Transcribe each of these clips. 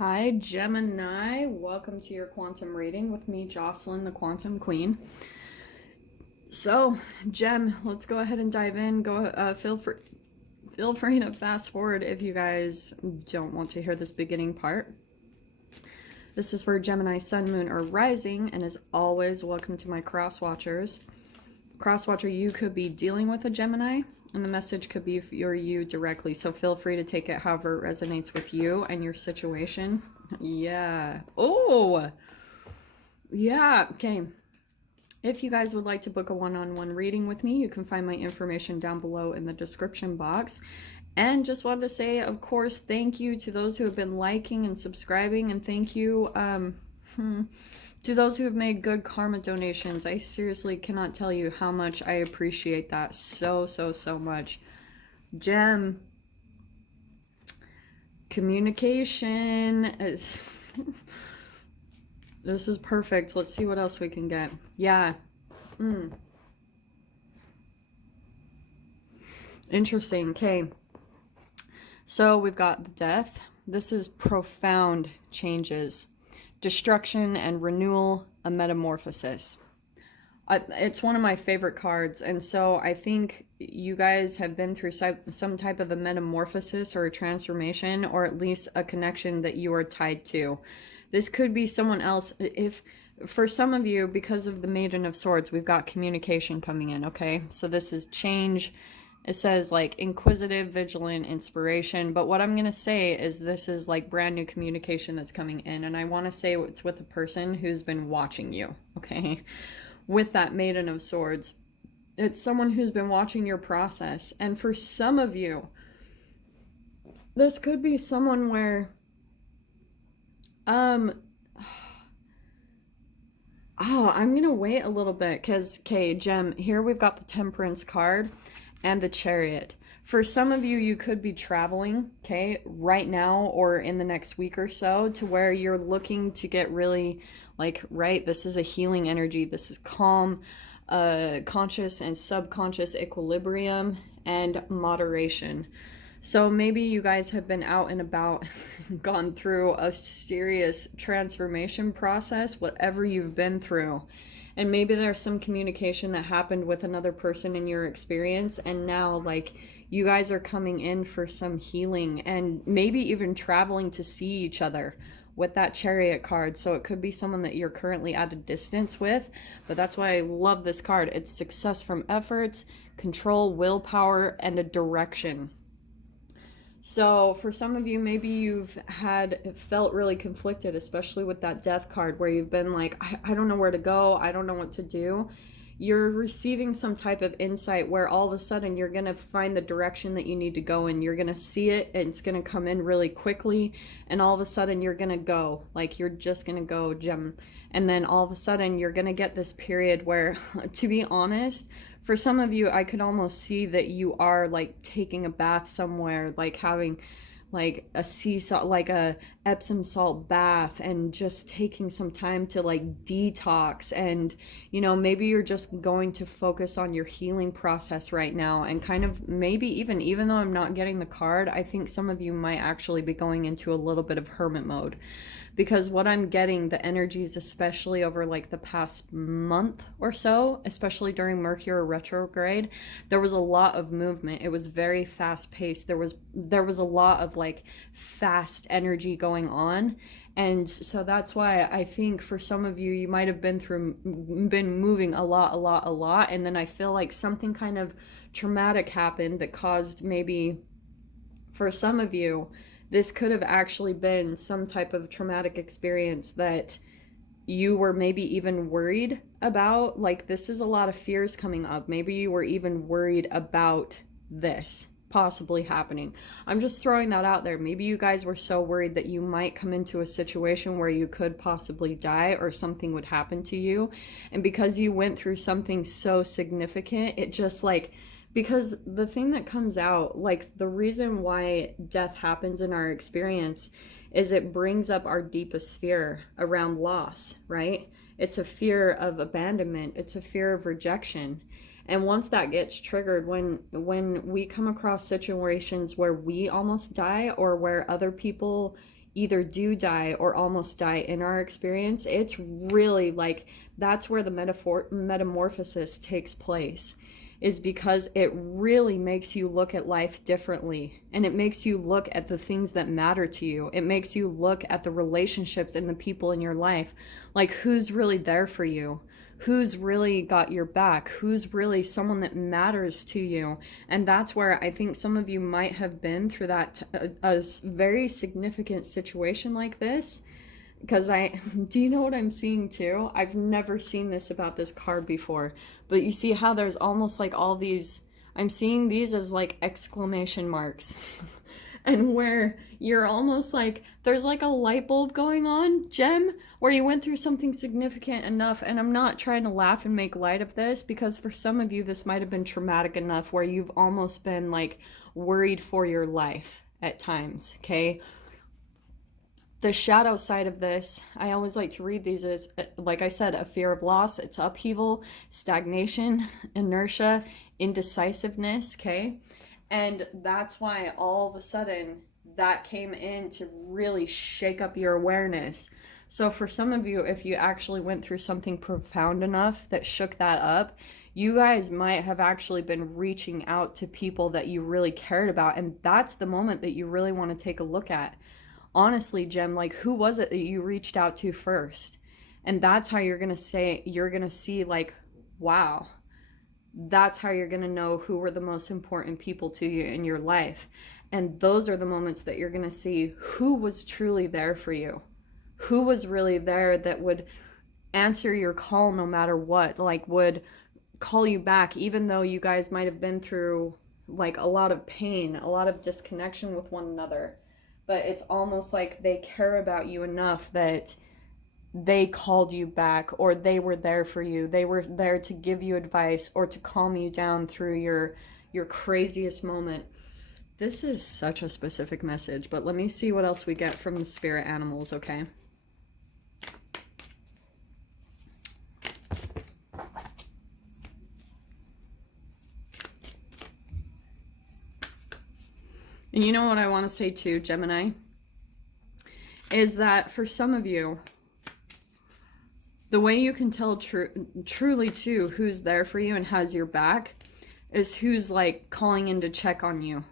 Hi, Gemini. Welcome to your quantum reading with me, Jocelyn, the Quantum Queen. So, Gem, let's go ahead and dive in. Feel free to fast forward if you guys don't want to hear this beginning part. This is for Gemini, Sun, Moon, or Rising, and as always, welcome to my cross watchers. Cross watcher, you could be dealing with a Gemini, and the message could be for you directly. So feel free to take it however it resonates with you and your situation. Yeah. Oh, yeah. Okay. If you guys would like to book a one-on-one reading with me, you can find my information down below in the description box. And just wanted to say, of course, thank you to those who have been liking and subscribing, and thank you to those who have made good karma donations. I seriously cannot tell you how much I appreciate that so much. Gem, communication is this is perfect. Let's see what else we can get. Yeah. Interesting. Okay. So we've got the death. This is profound changes. Destruction and renewal, a metamorphosis. It's one of my favorite cards, and so I think you guys have been through some type of a metamorphosis or a transformation, or at least a connection that you are tied to. This could be someone else. If for some of you, because of the Maiden of Swords, we've got communication coming in, okay? So this is change. It says like inquisitive, vigilant, inspiration. But what I'm going to say is this is like brand new communication that's coming in. And I want to say it's with a person who's been watching you, okay? With that Maiden of Swords. It's someone who's been watching your process. And for some of you, this could be someone where, I'm going to wait a little bit because, okay, Gem, here we've got the Temperance card and the Chariot. For some of you, you could be traveling, okay, right now or in the next week or so, to where you're looking to get really, like, right, this is a healing energy. This is calm, conscious and subconscious equilibrium and moderation. So maybe you guys have been out and about, gone through a serious transformation process, whatever you've been through. And maybe there's some communication that happened with another person in your experience, and now like you guys are coming in for some healing and maybe even traveling to see each other with that Chariot card. So it could be someone that you're currently at a distance with, but that's why I love this card. It's success from efforts, control, willpower, and a direction. So for some of you, maybe you've felt really conflicted, especially with that death card, where you've been like, I don't know where to go. I don't know what to do. You're receiving some type of insight where all of a sudden you're going to find the direction that you need to go in. You're going to see it, and it's going to come in really quickly. And all of a sudden you're going to go, like you're just going to go, Gem. And then all of a sudden you're going to get this period where, to be honest, for some of you, I could almost see that you are like taking a bath somewhere, like having like a sea salt, like a Epsom salt bath, and just taking some time to like detox. And, you know, maybe you're just going to focus on your healing process right now, and kind of maybe even though I'm not getting the card, I think some of you might actually be going into a little bit of hermit mode. Because what I'm getting, the energies, especially over like the past month or so, especially during Mercury retrograde, there was a lot of movement. It was very fast paced. There was a lot of like fast energy going on. And so that's why I think for some of you, you might have been moving a lot. And then I feel like something kind of traumatic happened that caused, maybe for some of you, this could have actually been some type of traumatic experience that you were maybe even worried about. Like, this is a lot of fears coming up. Maybe you were even worried about this possibly happening. I'm just throwing that out there. Maybe you guys were so worried that you might come into a situation where you could possibly die or something would happen to you. And because you went through something so significant, it just like, because the thing that comes out, like the reason why death happens in our experience is it brings up our deepest fear around loss, right? It's a fear of abandonment. It's a fear of rejection. And once that gets triggered, when we come across situations where we almost die, or where other people either do die or almost die in our experience, it's really like that's where the metamorphosis takes place, is because it really makes you look at life differently, and it makes you look at the things that matter to you. It makes you look at the relationships and the people in your life, like who's really there for you, who's really got your back, who's really someone that matters to you. And that's where I think some of you might have been through that a very significant situation like this. Because do you know what I'm seeing too? I've never seen this about this card before, but you see how there's almost like all these, I'm seeing these as like exclamation marks. And where you're almost like, there's like a light bulb going on, Gem, where you went through something significant enough. And I'm not trying to laugh and make light of this, because for some of you, this might have been traumatic enough where you've almost been like worried for your life at times, okay? The shadow side of this, I always like to read these as, like I said, a fear of loss. It's upheaval, stagnation, inertia, indecisiveness, okay? And that's why all of a sudden that came in to really shake up your awareness. So for some of you, if you actually went through something profound enough that shook that up, you guys might have actually been reaching out to people that you really cared about. And that's the moment that you really want to take a look at. Honestly, Gem, like who was it that you reached out to first? And that's how you're going to see like, wow, that's how you're going to know who were the most important people to you in your life. And those are the moments that you're going to see who was truly there for you, who was really there that would answer your call no matter what, like would call you back, even though you guys might have been through like a lot of pain, a lot of disconnection with one another. But it's almost like they care about you enough that they called you back, or they were there for you. They were there to give you advice or to calm you down through your craziest moment. This is such a specific message, but let me see what else we get from the spirit animals, okay? And you know what I want to say too, Gemini, is that for some of you, the way you can tell truly too who's there for you and has your back is who's like calling in to check on you.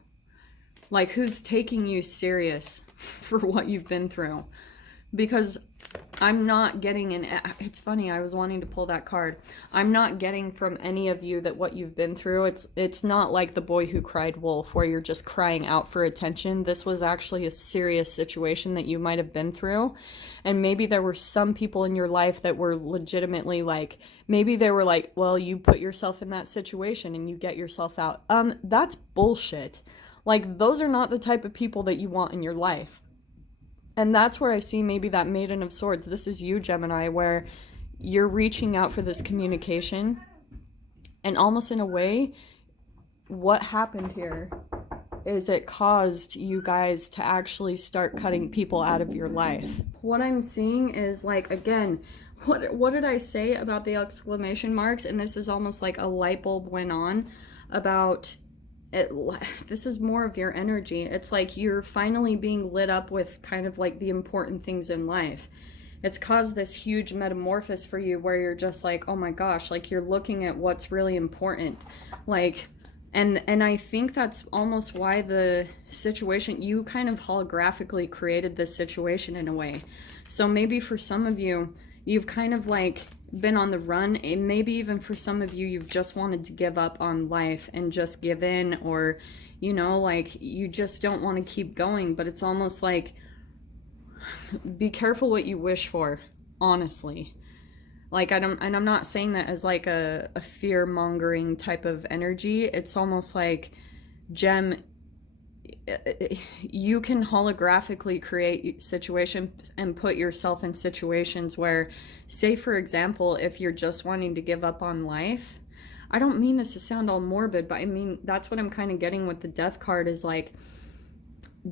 Like who's taking you serious for what you've been through. Because I'm not getting it's funny, I was wanting to pull that card. I'm not getting from any of you that what you've been through, it's not like The Boy Who Cried Wolf where you're just crying out for attention. This was actually a serious situation that you might have been through. And maybe there were some people in your life that were legitimately like, maybe they were like, well, you put yourself in that situation and you get yourself out. That's bullshit. Like, those are not the type of people that you want in your life. And that's where I see maybe that Maiden of Swords. This is you, Gemini, where you're reaching out for this communication. And almost in a way, what happened here is it caused you guys to actually start cutting people out of your life. What I'm seeing is like, again, what did I say about the exclamation marks? And this is almost like a light bulb went on about it. This is more of your energy. It's like you're finally being lit up with kind of like the important things in life. It's caused this huge metamorphosis for you where you're just like, oh my gosh, like you're looking at what's really important. Like, and I think that's almost why the situation, you kind of holographically created this situation in a way. So maybe for some of you, you've kind of like been on the run, and maybe even for some of you, you've just wanted to give up on life and just give in, or, you know, like you just don't want to keep going. But it's almost like, be careful what you wish for, honestly. Like, I'm not saying that as like a fear-mongering type of energy. It's almost like, Gem, you can holographically create situations and put yourself in situations where, say for example, if you're just wanting to give up on life, I don't mean this to sound all morbid, but I mean, that's what I'm kind of getting with the Death card is like,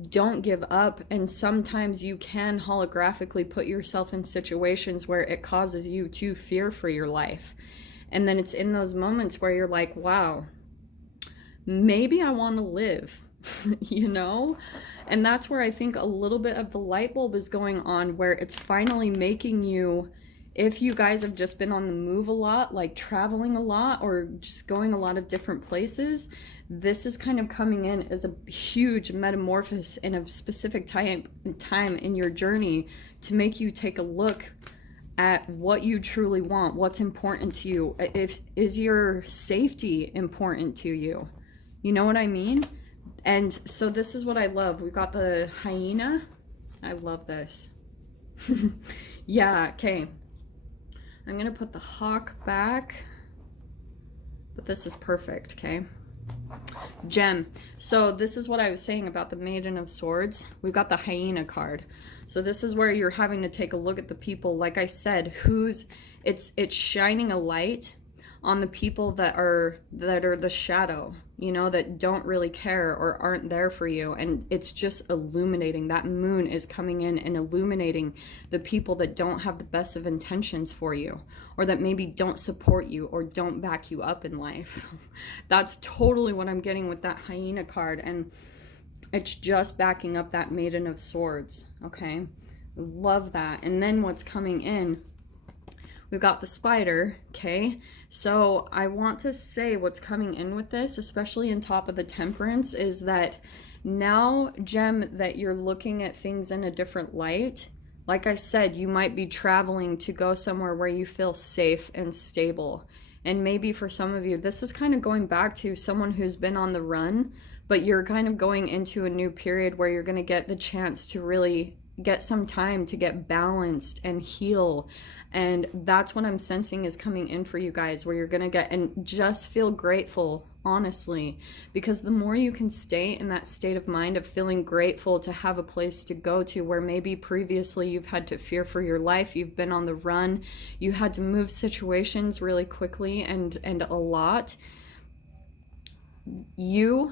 don't give up. And sometimes you can holographically put yourself in situations where it causes you to fear for your life. And then it's in those moments where you're like, wow, maybe I want to live. you know? And that's where I think a little bit of the light bulb is going on, where it's finally making you, if you guys have just been on the move a lot, like traveling a lot or just going a lot of different places, this is kind of coming in as a huge metamorphosis in a specific time in your journey to make you take a look at what you truly want, what's important to you. Is your safety important to you? You know what I mean? And so this is what I love. We've got the hyena. I love this. Yeah, okay. I'm going to put the hawk back. But this is perfect, okay? Gem. So this is what I was saying about the Maiden of Swords. We've got the hyena card. So this is where you're having to take a look at the people, like I said, it's shining a light on the people that are the shadow, you know, that don't really care or aren't there for you. And it's just illuminating. That moon is coming in and illuminating the people that don't have the best of intentions for you, or that maybe don't support you or don't back you up in life. That's totally what I'm getting with that hyena card. And it's just backing up that Maiden of Swords. Okay. Love that. And then what's coming in, we've got the spider, okay? So I want to say what's coming in with this, especially in top of the temperance, is that now, Gem, that you're looking at things in a different light. Like I said, you might be traveling to go somewhere where you feel safe and stable. And maybe for some of you, this is kind of going back to someone who's been on the run, but you're kind of going into a new period where you're going to get the chance to really get some time to get balanced and heal. And that's what I'm sensing is coming in for you guys, where you're gonna get and just feel grateful, honestly, because the more you can stay in that state of mind of feeling grateful to have a place to go to, where maybe previously you've had to fear for your life, you've been on the run, you had to move situations really quickly and a lot, you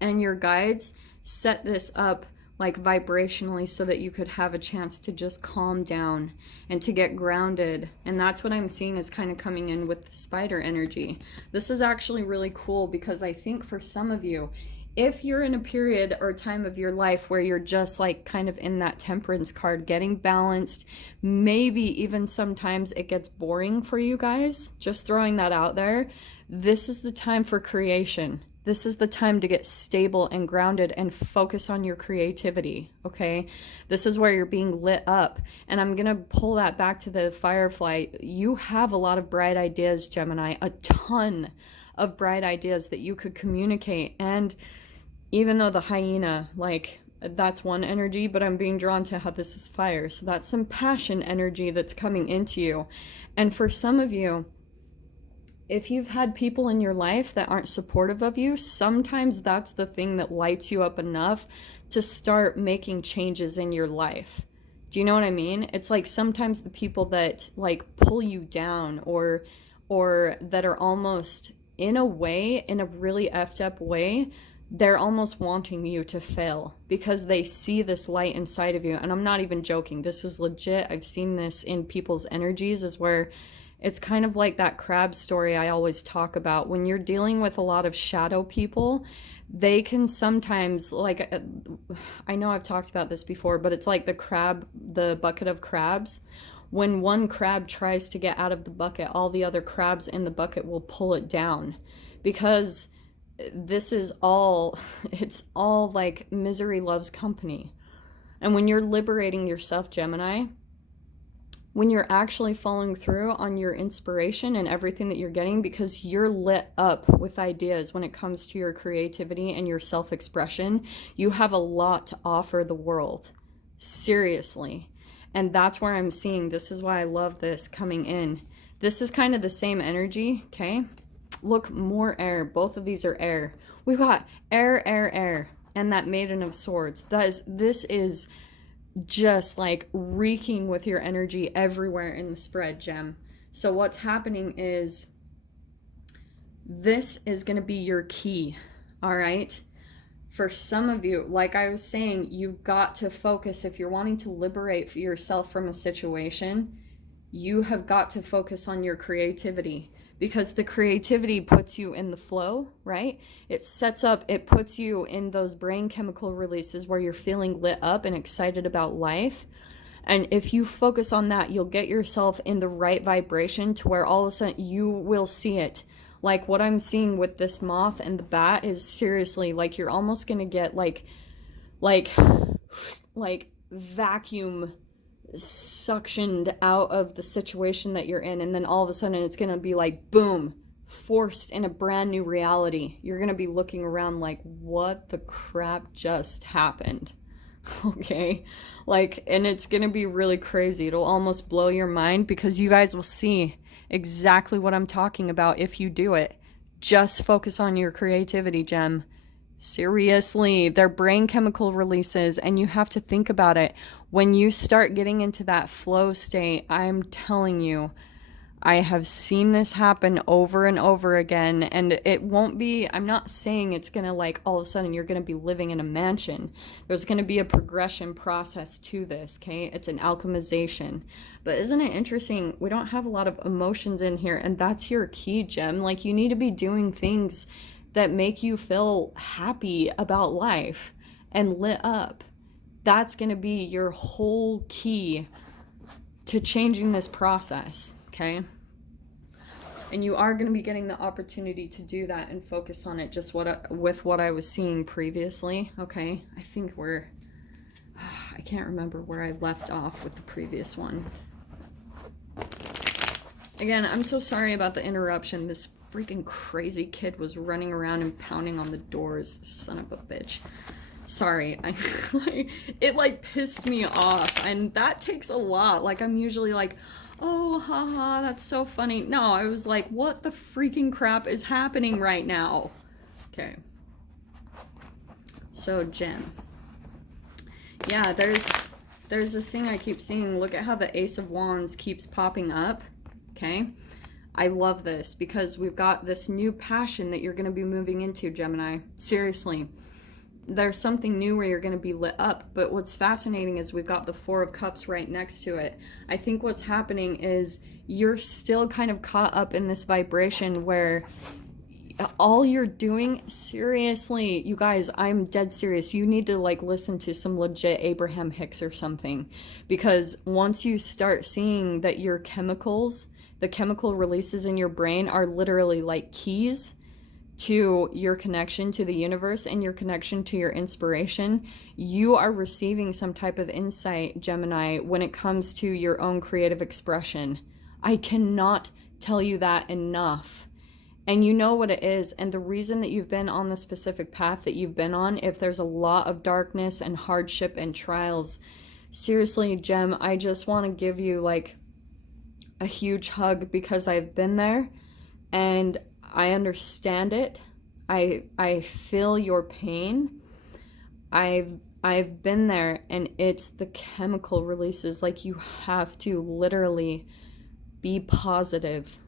and your guides set this up like vibrationally so that you could have a chance to just calm down and to get grounded. And that's what I'm seeing is kind of coming in with the spider energy. This is actually really cool because I think for some of you, if you're in a period or time of your life where you're just like kind of in that temperance card, getting balanced, maybe even sometimes it gets boring for you guys, just throwing that out there, this is the time for creation. This is the time to get stable and grounded and focus on your creativity, okay? This is where you're being lit up. And I'm going to pull that back to the firefly. You have a lot of bright ideas, Gemini, a ton of bright ideas that you could communicate. And even though the hyena, like, that's one energy, but I'm being drawn to how this is fire. So that's some passion energy that's coming into you. And for some of you, if you've had people in your life that aren't supportive of you, sometimes that's the thing that lights you up enough to start making changes in your life. Do you know what I mean? It's like sometimes the people that like pull you down or that are almost in a way, in a really effed up way, they're almost wanting you to fail because they see this light inside of you. And I'm not even joking. This is legit. I've seen this in people's energies, is where it's kind of like that crab story I always talk about. When you're dealing with a lot of shadow people, they can sometimes, like, I know I've talked about this before, but it's like the bucket of crabs. When one crab tries to get out of the bucket, all the other crabs in the bucket will pull it down, because this is all, it's all like misery loves company. And when you're liberating yourself, Gemini, when you're actually following through on your inspiration and everything that you're getting, because you're lit up with ideas when it comes to your creativity and your self-expression, you have a lot to offer the world. Seriously. And that's where I'm seeing, this is why I love this coming in. This is kind of the same energy, okay? Look, more air. Both of these are air. We've got air, air, air, and that Maiden of Swords. This is just like reeking with your energy everywhere in the spread, Gem. So what's happening is this is going to be your key, all right? For some of you, like I was saying, you've got to focus. If you're wanting to liberate yourself from a situation, you have got to focus on your creativity, because the creativity puts you in the flow, right? It puts you in those brain chemical releases where you're feeling lit up and excited about life. And if you focus on that, you'll get yourself in the right vibration to where all of a sudden you will see it. Like what I'm seeing with this moth and the bat is seriously like you're almost going to get like vacuum suctioned out of the situation that you're in, and then all of a sudden it's going to be like boom, forced in a brand new reality. You're going to be looking around like, what the crap just happened? Okay, like, and it's going to be really crazy. It'll almost blow your mind because you guys will see exactly what I'm talking about if you do it. Just focus on your creativity, Gem. Seriously, they're brain chemical releases, and you have to think about it. When you start getting into that flow state, I'm telling you, I have seen this happen over and over again, and it won't be, I'm not saying it's going to like all of a sudden you're going to be living in a mansion. There's going to be a progression process to this, okay? It's an alchemization. But isn't it interesting? We don't have a lot of emotions in here, and that's your key, Gem. Like, you need to be doing things that make you feel happy about life and lit up. That's going to be your whole key to changing this process, okay? And you are going to be getting the opportunity to do that and focus on it just with what I was seeing previously, okay? I think I can't remember where I left off with the previous one. Again, I'm so sorry about the interruption. This freaking crazy kid was running around and pounding on the doors. Son of a bitch. Sorry. It like pissed me off, and that takes a lot. Like, I'm usually like, oh, haha, that's so funny. No, I was like, what the freaking crap is happening right now? Okay. So, Jen. Yeah, there's this thing I keep seeing. Look at how the Ace of Wands keeps popping up. Okay. I love this because we've got this new passion that you're going to be moving into, Gemini. Seriously. There's something new where you're going to be lit up. But what's fascinating is we've got the Four of Cups right next to it. I think what's happening is you're still kind of caught up in this vibration where all you're doing, seriously, you guys, I'm dead serious. You need to like listen to some legit Abraham Hicks or something. Because once you start seeing that your chemicals, the chemical releases in your brain are literally like keys to your connection to the universe and your connection to your inspiration, you are receiving some type of insight, Gemini, when it comes to your own creative expression. I cannot tell you that enough. And you know what it is. And the reason that you've been on the specific path that you've been on, if there's a lot of darkness and hardship and trials, seriously, Gem, I just want to give you like a huge hug because I've been there and I understand it. I feel your pain. I've been there, and it's the chemical releases. Like, you have to literally be positive.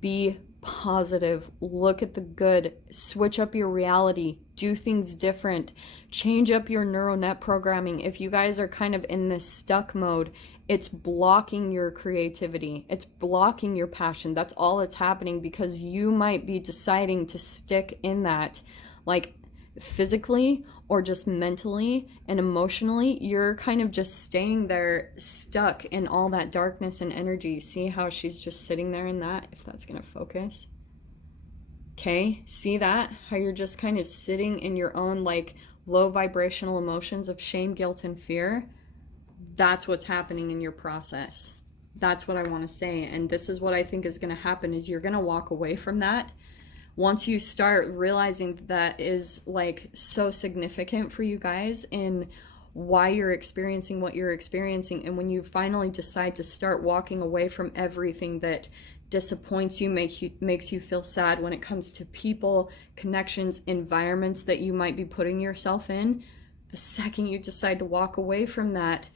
Be positive. Look at the good. Switch up your reality. Do things different. Change up your neural net programming. If you guys are kind of in this stuck mode, it's blocking your creativity. It's blocking your passion. That's all that's happening because you might be deciding to stick in that, like physically or just mentally and emotionally. You're kind of just staying there stuck in all that darkness and energy. See how she's just sitting there in that, if that's going to focus. Okay, see that? How you're just kind of sitting in your own like low vibrational emotions of shame, guilt, and fear. That's what's happening in your process. That's what I want to say. And this is what I think is going to happen is you're going to walk away from that. Once you start realizing that is like so significant for you guys in why you're experiencing what you're experiencing. And when you finally decide to start walking away from everything that disappoints you, makes you feel sad when it comes to people, connections, environments that you might be putting yourself in, the second you decide to walk away from that,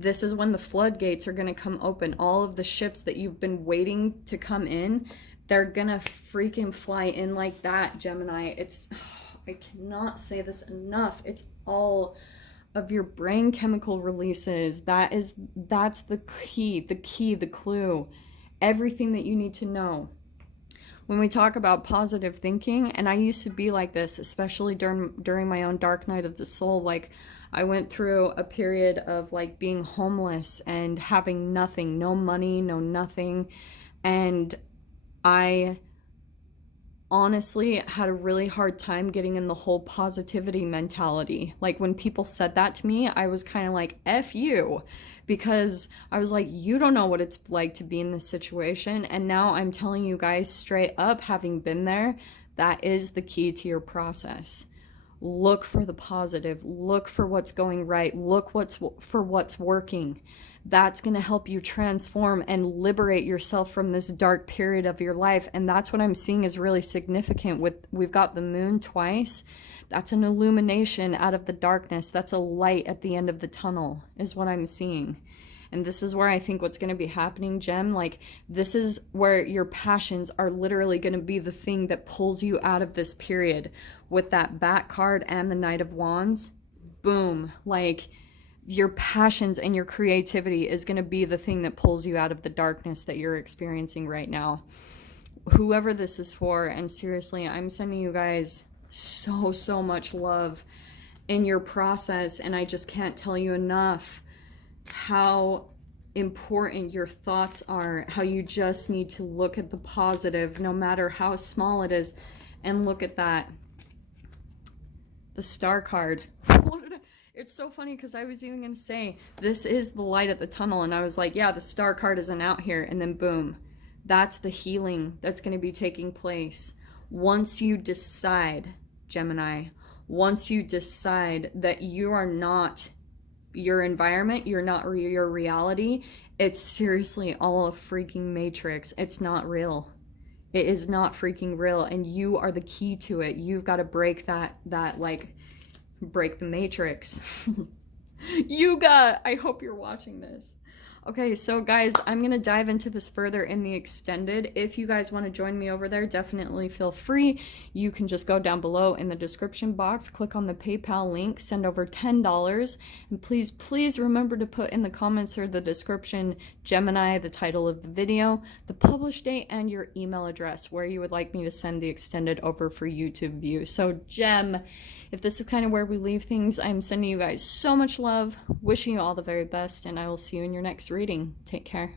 this is when the floodgates are going to come open. All of the ships that you've been waiting to come in, they're going to freaking fly in like that, Gemini. I cannot say this enough. It's all of your brain chemical releases. That's the key, the clue. everything that you need to know. When we talk about positive thinking, and I used to be like this, especially during my own dark night of the soul, like I went through a period of like being homeless and having nothing, no money, no nothing. And I honestly had a really hard time getting in the whole positivity mentality. Like when people said that to me, I was kind of like, F you, because I was like, you don't know what it's like to be in this situation. And now I'm telling you guys straight up, having been there, that is the key to your process. Look for the positive, look for what's going right, look for what's working. That's going to help you transform and liberate yourself from this dark period of your life. And that's what I'm seeing is really significant. We've got the moon twice. That's an illumination out of the darkness. That's a light at the end of the tunnel is what I'm seeing. And this is where I think what's going to be happening, Gem. Like, this is where your passions are literally going to be the thing that pulls you out of this period. With that Bat card and the Knight of Wands, boom. Like, your passions and your creativity is going to be the thing that pulls you out of the darkness that you're experiencing right now. Whoever this is for, and seriously, I'm sending you guys so much love in your process, and I just can't tell you enough how important your thoughts are, how you just need to look at the positive, no matter how small it is. And look at that. The Star card. It's so funny because I was even going to say, this is the light at the tunnel. And I was like, yeah, the Star card isn't out here. And then boom, that's the healing that's going to be taking place. Once you decide, Gemini, once you decide that you are not your environment, you're not your reality, it's seriously all a freaking matrix. It's not real. It is not freaking real. And you are the key to it. You've got to break that like, break the matrix. I hope you're watching this. Okay, so guys, I'm going to dive into this further in the extended. If you guys want to join me over there, definitely feel free. You can just go down below in the description box, click on the PayPal link, send over $10. And please remember to put in the comments or the description, Gemini, the title of the video, the publish date, and your email address where you would like me to send the extended over for you to view. So Gem, if this is kind of where we leave things, I'm sending you guys so much love, wishing you all the very best, and I will see you in your next reading. Take care.